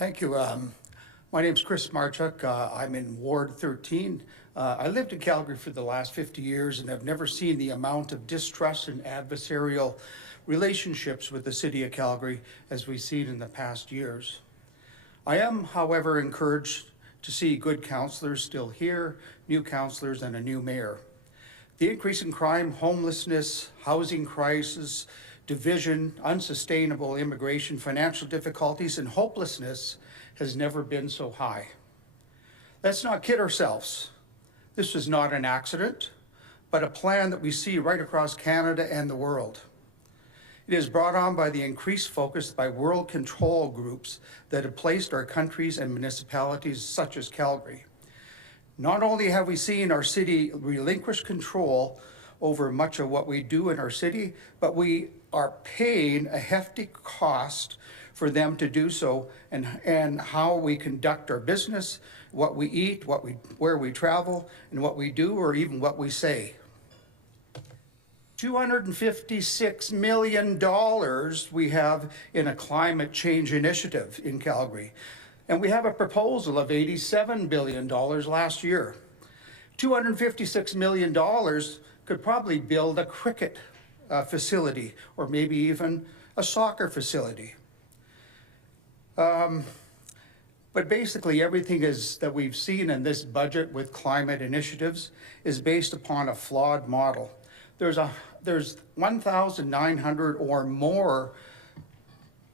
Thank you. My name's Chris Marchuk. I'm in Ward 13. I lived in Calgary for the last 50 years and have never seen the amount of distrust and adversarial relationships with the City of Calgary as we've seen in the past years. I am, however, encouraged to see good councillors still here, new councillors, and a new mayor. The increase in crime, homelessness, housing crisis, division, unsustainable immigration, financial difficulties, and hopelessness has never been so high. Let's not kid ourselves. This was not an accident, but a plan that we see right across Canada and the world. It is brought on by the increased focus by world control groups that have placed our countries and municipalities such as Calgary. Not only have we seen our city relinquish control over much of what we do in our city, but we are paying a hefty cost for them to do so, and how we conduct our business, what we eat, where we travel, and what we do, or even what we say. $256 million we have in a climate change initiative in Calgary. And we have a proposal of $87 billion last year. $256 million could probably build a cricket facility, or maybe even a soccer facility. But basically everything that we've seen in this budget with climate initiatives is based upon a flawed model. There's 1,900 or more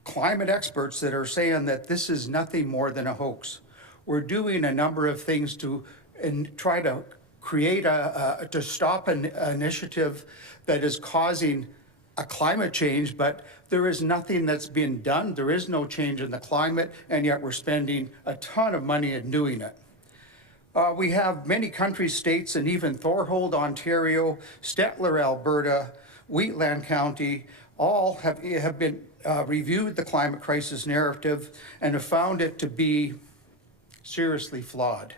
climate experts that are saying that this is nothing more than a hoax. We're doing a number of things to try to create to stop an initiative that is causing a climate change, but there is nothing that's been done. There is no change in the climate, and yet we're spending a ton of money in doing it. We have many country states, and even Thorhold, Ontario, Stettler, Alberta, Wheatland County, all have been reviewed the climate crisis narrative and have found it to be seriously flawed.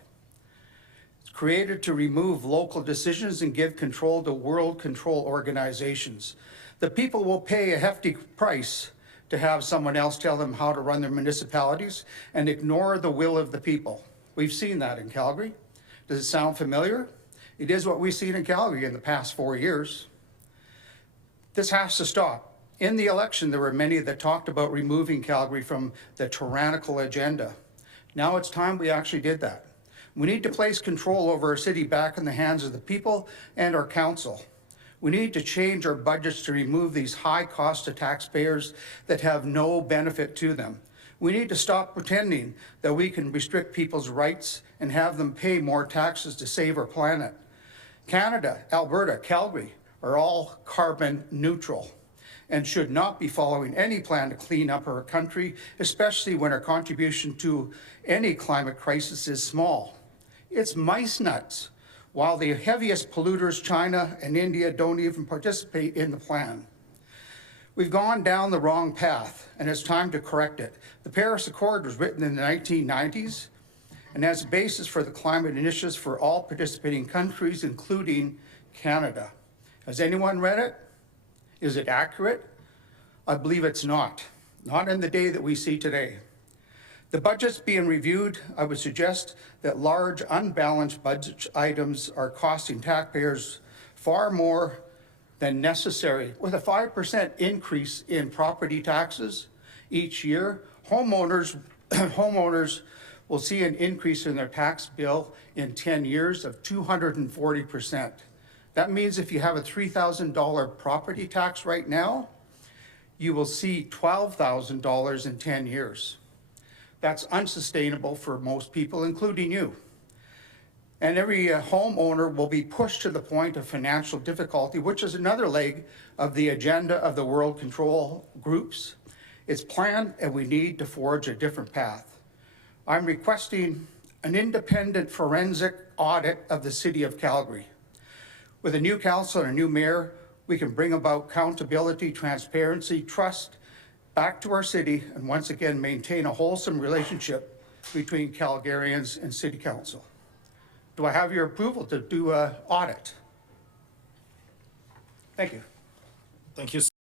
It's created to remove local decisions and give control to world control organizations. The people will pay a hefty price to have someone else tell them how to run their municipalities and ignore the will of the people. We've seen that in Calgary. Does it sound familiar? It is what we've seen in Calgary in the past 4 years. This has to stop. In the election, there were many that talked about removing Calgary from the tyrannical agenda. Now it's time we actually did that. We need to place control over our city back in the hands of the people and our council. We need to change our budgets to remove these high costs to taxpayers that have no benefit to them. We need to stop pretending that we can restrict people's rights and have them pay more taxes to save our planet. Canada, Alberta, Calgary are all carbon neutral and should not be following any plan to clean up our country, especially when our contribution to any climate crisis is small. It's mice nuts, while the heaviest polluters, China and India, don't even participate in the plan. We've gone down the wrong path, and it's time to correct it. The Paris Accord was written in the 1990s and has a basis for the climate initiatives for all participating countries, including Canada. Has anyone read it? Is it accurate? I believe it's not in the day that we see today. The budget's being reviewed. I would suggest that large, unbalanced budget items are costing taxpayers far more than necessary. With a 5% increase in property taxes each year, homeowners will see an increase in their tax bill in 10 years of 240%. That means if you have a $3,000 property tax right now, you will see $12,000 in 10 years. That's unsustainable for most people, including you. And every homeowner will be pushed to the point of financial difficulty, which is another leg of the agenda of the world control groups. It's planned, and we need to forge a different path. I'm requesting an independent forensic audit of the City of Calgary. With a new council and a new mayor, we can bring about accountability, transparency, trust back to our city, and once again maintain a wholesome relationship between Calgarians and City Council. Do I have your approval to do an audit? Thank you. Thank you.